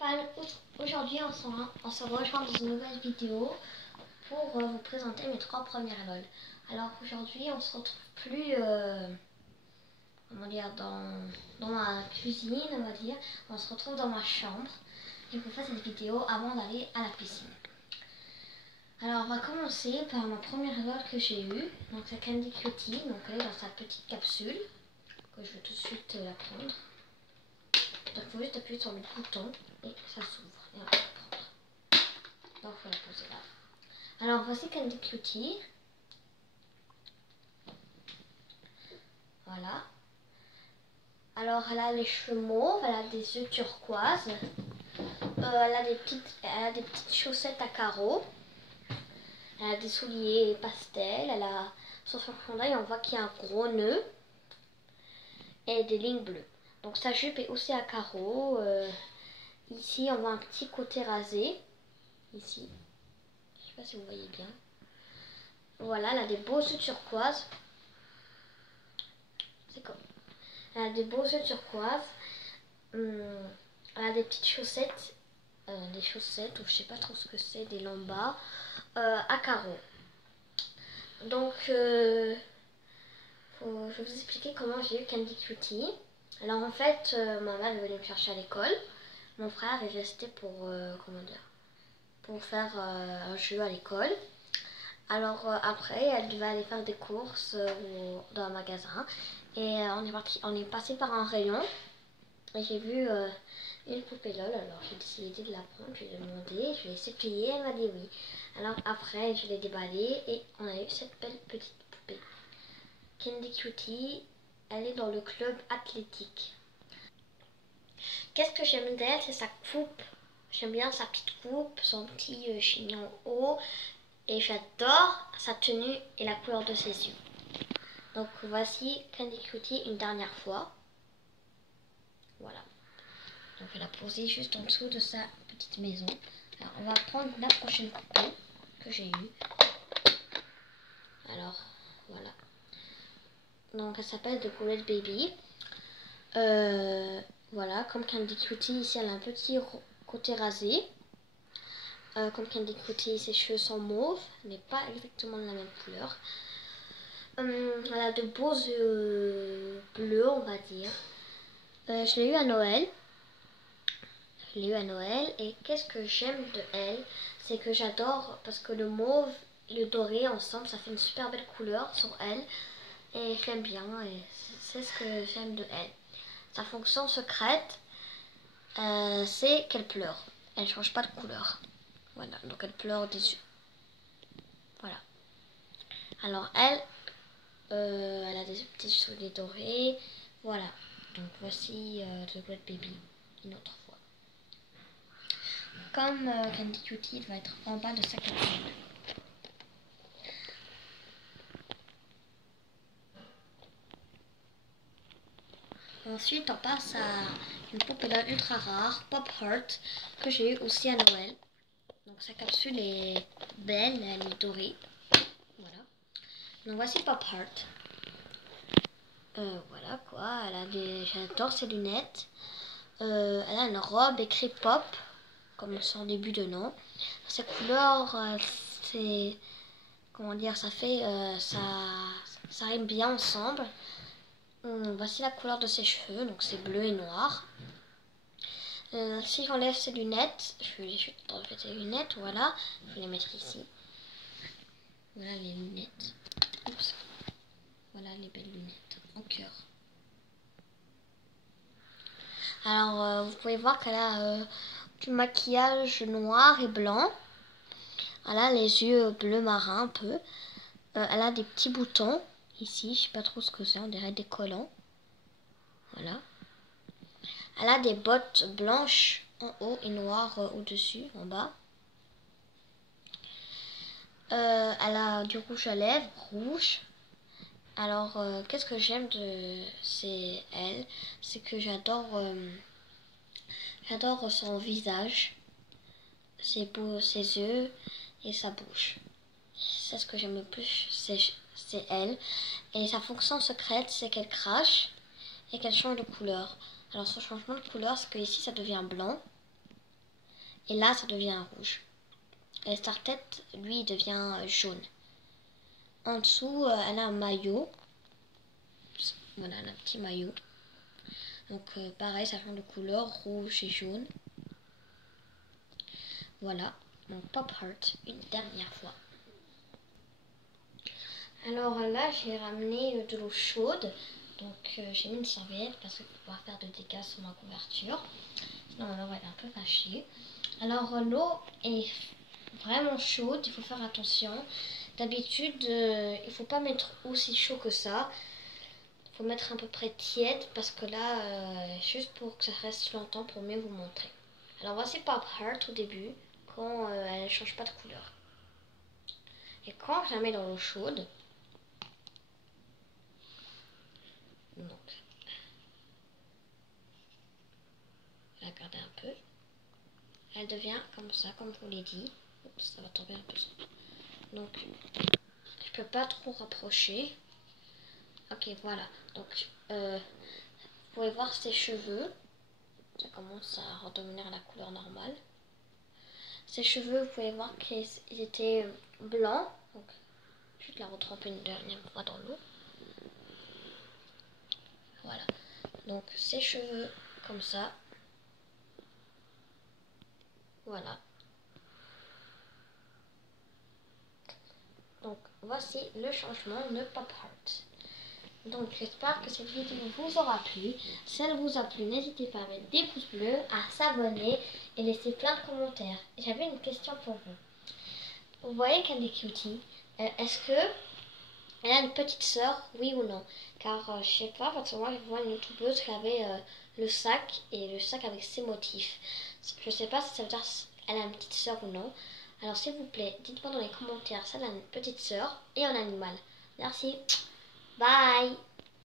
fans, aujourd'hui on se rejoint dans une nouvelle vidéo pour vous présenter mes 3 premières LOL. Alors aujourd'hui on se retrouve plus comment dire, dans ma cuisine, on va dire. On se retrouve dans ma chambre et je vous fais cette vidéo avant d'aller à la piscine. Alors on va commencer par ma première LOL que j'ai eue, donc c'est Candy Cutie, donc elle est dans sa petite capsule que je vais tout de suite la prendre. Donc il faut juste appuyer sur le bouton et ça s'ouvre. Et on va la prendre. Donc il faut la poser là. Alors voici Candy Cutie. Voilà. Alors elle a les cheveux mauves, elle a des yeux turquoise. Elle a des petites chaussettes à carreaux. Elle a des souliers pastel. Elle a sur son fond d'œil, on voit qu'il y a un gros nœud et des lignes bleues. Donc sa jupe est aussi à carreaux. Ici on voit un petit côté rasé. Ici. Je sais pas si vous voyez bien. Voilà, elle a des beaux yeux turquoise. C'est comme. Elle a des beaux yeux turquoise. Elle a des petites chaussettes. Des chaussettes, ou je sais pas trop ce que c'est, des lambas à carreaux. Donc, je vais vous expliquer comment j'ai eu Candy Cutie. Alors en fait, ma mère est venue me chercher à l'école. Mon frère est resté pour, comment dire, pour faire un jeu à l'école. Alors après, elle devait aller faire des courses dans un magasin. Et on est passé par un rayon. Et j'ai vu une poupée LOL. Alors j'ai décidé de la prendre. Je lui ai demandé, je lui ai essayé de plier. Elle m'a dit oui. Alors après, je l'ai déballée et on a eu cette belle petite poupée. Candy Cutie, elle est dans le club athlétique. Qu'est-ce que j'aime d'elle? C'est sa coupe. J'aime bien sa petite coupe, son petit chignon haut. Et j'adore sa tenue et la couleur de ses yeux. Donc voici Candy Cutie une dernière fois. Voilà. Donc elle a posé juste en dessous de sa petite maison. Alors on va prendre la prochaine poupée que j'ai eue. Alors voilà. Donc elle s'appelle The Great Baby. Voilà, comme Candy Cutie, ici elle a un petit côté rasé. Comme Candy Cutie, ses cheveux sont mauves, mais pas exactement de la même couleur. Elle a de beaux yeux bleus, on va dire. Je l'ai eu à Noël. Et qu'est-ce que j'aime de elle? C'est que j'adore, parce que le mauve et le doré ensemble, ça fait une super belle couleur sur elle. Et je l'aime bien, et c'est ce que j'aime de elle. Sa fonction secrète, c'est qu'elle pleure. Elle ne change pas de couleur. Voilà, donc elle pleure des yeux. Voilà. Alors elle a des petits souliers dorés. Voilà. Donc voici The Great Baby une autre fois. Comme Candy Cutie, il va être en bas de sa capsule. Ensuite, on passe à une poupée LOL ultra rare, Pop Heart, que j'ai eu aussi à Noël. Donc sa capsule est belle, elle est dorée. Voilà. Donc voici Pop Heart. Voilà quoi, j'adore ses lunettes. Elle a une robe écrite Pop, comme son début de nom. Ses couleurs, c'est, comment dire, ça fait, ça rime bien ensemble. Voici la couleur de ses cheveux, donc c'est bleu et noir. Si j'enlève ses lunettes, je vais juste enlever ses lunettes, voilà. Je vais les mettre ici. Voilà les lunettes. Oups. Voilà les belles lunettes en cœur. Alors vous pouvez voir qu'elle a du maquillage noir et blanc. Elle a les yeux bleu marin un peu. Elle a des petits boutons ici, je sais pas trop ce que c'est, on dirait des collants. Voilà. Elle a des bottes blanches en haut et noires au-dessus, en bas. Elle a du rouge à lèvres, rouge. Alors, qu'est-ce que j'aime de elle? C'est que j'adore son visage, ses yeux et sa bouche. C'est ce que j'aime le plus, c'est elle. Et sa fonction secrète, c'est qu'elle crache et qu'elle change de couleur. Alors, son changement de couleur, c'est que ici, ça devient blanc. Et là, ça devient rouge. Et Star-Tête, lui, devient jaune. En dessous, elle a un maillot. Voilà, elle a un petit maillot. Donc, pareil, ça change de couleur, rouge et jaune. Voilà, mon Pop Heart, une dernière fois. Alors là, j'ai ramené de l'eau chaude. Donc, j'ai mis une serviette parce qu'il faut pas faire de dégâts sur ma couverture. Sinon, on va être un peu fâché. Alors, l'eau est vraiment chaude, il faut faire attention. D'habitude, il faut pas mettre aussi chaud que ça. Il faut mettre à peu près tiède parce que là, juste pour que ça reste longtemps pour mieux vous montrer. Alors, voici Pop Heart au début, quand elle ne change pas de couleur. Et quand je la mets dans l'eau chaude, donc, je vais la garder un peu. Elle devient comme ça, comme je vous l'ai dit. Oups, ça va tomber un peu. Donc, je peux pas trop rapprocher. Ok, voilà. Donc, vous pouvez voir ses cheveux. Ça commence à redevenir la couleur normale. Ses cheveux, vous pouvez voir qu'ils étaient blancs. Donc, je vais la retremper une dernière fois dans l'eau. Voilà. Donc, ses cheveux comme ça. Voilà. Donc, voici le changement de Pop Heart. Donc, j'espère que cette vidéo vous aura plu. Si elle vous a plu, n'hésitez pas à mettre des pouces bleus, à s'abonner et laisser plein de commentaires. J'avais une question pour vous. Vous voyez qu'elle est cutie. Est-ce que elle a une petite sœur, oui ou non? Car je sais pas, parce que moi je vois une youtubeuse qui avait le sac et le sac avec ses motifs. Je sais pas si ça veut dire qu'elle a une petite sœur ou non. Alors s'il vous plaît, dites-moi dans les commentaires si elle a une petite sœur et un animal. Merci. Bye.